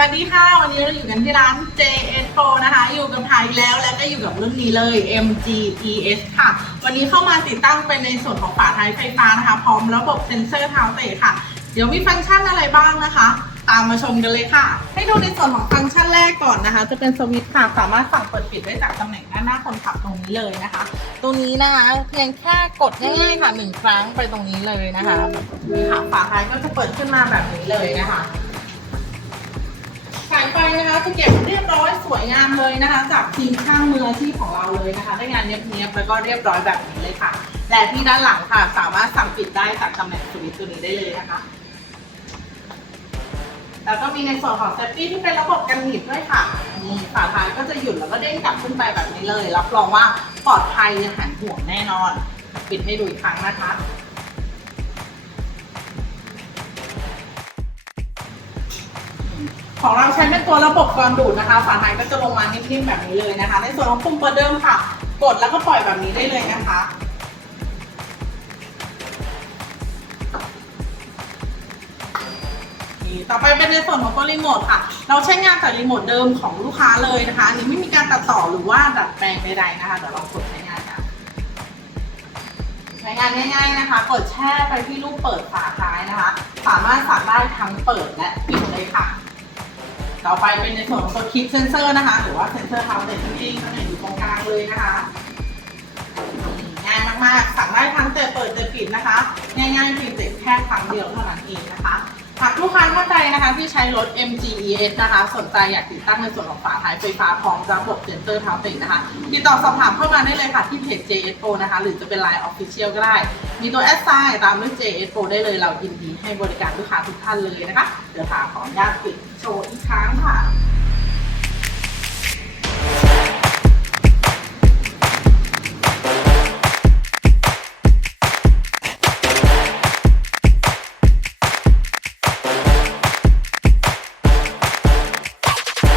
วัสดีค่ะ วันนี้เราอยู่กันที่ร้าน JS Pro นะคะ อยู่กับไทยแล้วและก็อยู่กับรุ่นนี้เลย MGES ค่ะ วันนี้เข้ามาติดตั้งเป็นในส่วนของฝาท้ายไฟฟ้านะคะ พร้อมระบบเซ็นเซอร์เท้าเตะค่ะ เดี๋ยวมีฟังก์ชันอะไรบ้างนะคะ ตามมาชมกันเลยค่ะ ให้ดูในส่วนของฟังก์ชันแรกก่อนนะคะ จะเป็นสวิตช์ค่ะ สามารถสั่งเปิดปิดได้จากตำแหน่งด้านหน้าคนขับตรงนี้เลยนะคะ ตรงนี้นะคะเพียงแค่กดง่ายๆค่ะหนึ่งครั้งไปตรงนี้เลยนะคะนี่ค่ะฝาท้ายก็จะเปิดขึ้นมาแบบนี้เลยนะคะ เก็บเรียบร้อยสวยงามเลยนะคะจากทีมช่างมืออาชีพของเราเลยนะคะ ได้งานเนี้ยบๆแล้วก็เรียบร้อยแบบนี้เลยค่ะ และที่ด้านหลังค่ะสามารถสั่งปิดได้จากตำแหน่งสวิตช์ตัวนี้ได้เลยนะคะแล้วก็มีในส่วนของเซฟตี้ที่เป็นระบบกันหนีบด้วยค่ะนี่ฝาท้ายก็จะหยุดแล้วก็เด้งกลับขึ้นไปแบบนี้เลย รับรองว่าปลอดภัยหันห่วแน่นอน ปิดให้ดูอีกครั้งนะคะ ของเราใช้เป็นตัวระบบกรองดูดนะคะ ฝาท้ายก็จะลงมานิ่มๆแบบนี้เลยนะคะ ในส่วนของปุ่มประเดิมค่ะ กดแล้วก็ปล่อยแบบนี้ได้เลยนะคะนี่ต่อไปเป็นในส่วนของตัวรีโมทค่ะ เราใช้งานจากรีโมทเดิมของลูกค้าเลยนะคะอันนี้ไม่มีการตัดต่อหรือว่าดัดแปลงใดๆนะคะ เดี๋ยวเรากดใช้งานกันใช้งานง่าย ๆนะคะ กดแช่ไปที่รูปเปิดฝาท้ายนะคะ สามารถสั่งได้ทั้งเปิดและปิดเลยค่ะ ต่อไปเป็นในส่วนของตัวคลิปเซนเซอร์นะคะ หรือว่าเซนเซอร์เท้าเด็กนั่นเองตำแหน่งอยู่ตรงกลางเลยนะคะง่ายมากๆ สั่งได้ทั้งแต่เปิดแต่ปิดนะคะ ง่ายๆเพียงแต่แค่ครั้งเดียวเท่านั้นเองนะคะหากลูกค้าท่านใดนะคะที่ใช้รถ MGES นะคะ สนใจอยากติดตั้งในส่วนของฝาท้ายไฟฟ้าพร้อมระบบเซนเซอร์เท้าติดนะคะติดต่อสอบถามเข้ามาได้เลยค่ะ ที่เพจ jspo นะคะ หรือจะเป็น Line Official ก็ได้ มีตัวแอดไซน์ตามด้วย jspo ได้เลยเรายินดีให้บริการลูกค้าทุกท่านเลยนะคะ เดี๋ยวถาขออนุญาตปิดโชว์อีก